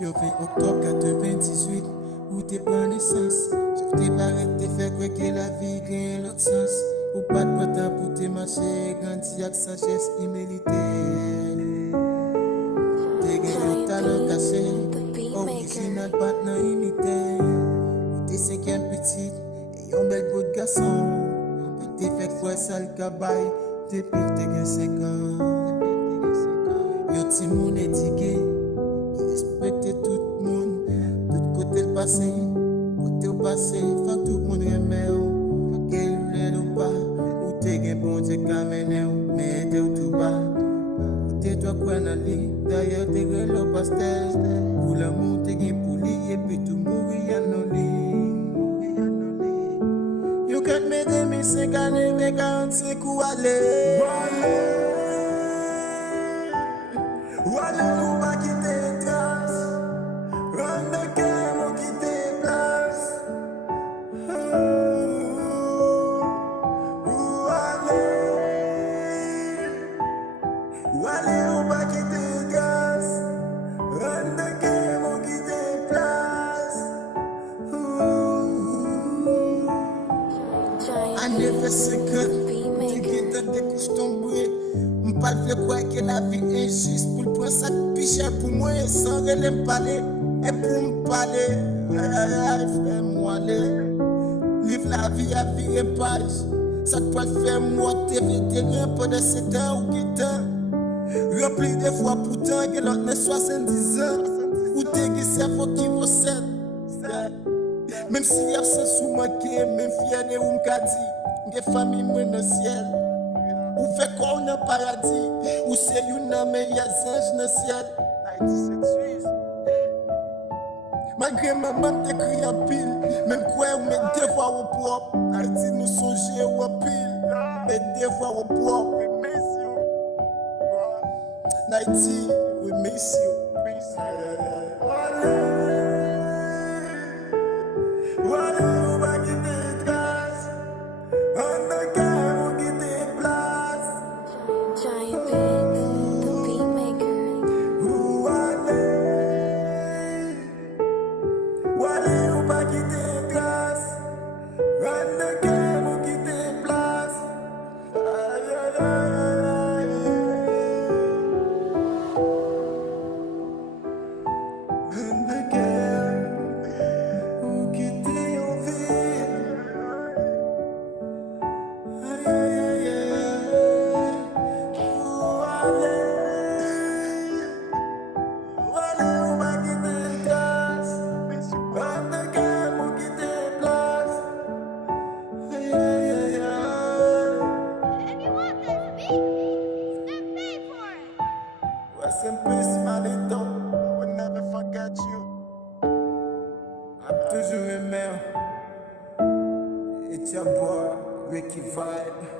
Le 20 octobre 98, où t'es pas naissance. Je t'ai pas arrêté faire quoi que la vie gagne l'autre sens. Ou pas de temps pour te marcher, grandi avec sagesse immérité. T'es gagné un talent caché, original pas dans imité. T'es cinquième petite, et un bel beau de garçon. T'es fait quoi ça le cabaye, depuis que t'es gagné 5 ans. Yo ti moun étiqué, qui respecte tout le monde, tout côté le passé, côté au passé, faut que tout le monde remesye, qu'elle voulait ou pas, ou t'es gen bon Dieu qui amène ou, mais t'es tout bas, ou t'es toi quoi dans lit, d'ailleurs t'es gen le pastel, pour l'amour t'es gen pour lui, et puis tout mourir à nos lits. You can't make them miss a can never can't ou aller. Wale ou pa kite tras, rande ke mou kite plas. Wale ou pa kite tras, rande ke mou kite plas. Ane fe 50, te gete de kouch tombe. M'pas le quoi que la vie est injuste pour le prendre ça piché pour moi sans relais me parler et pour me parler aïe frère moi livre la vie à virer page ça peut faire moi t'es vétéran pendant 7 ans ou 8 ans rempli de fois pourtant que l'autre 70 ans ou t'es qui cerveau qui vaut 7 même si y a ça sous manqué même fier ou m'kadi que famille moi dans ciel. Ou fait qu'on a paradis, ou c'est une âme et y'a ange dans le ciel. Malgré maman t'écrit en pile, même quoi on met des fois au propre. Haïti nous sonjel ou en pile, mais des fois au propre. Haïti, we miss you. Rest in peace, Malito. I will never forget you. I'm toujours remesye. It's your boy, Ricky Vibe.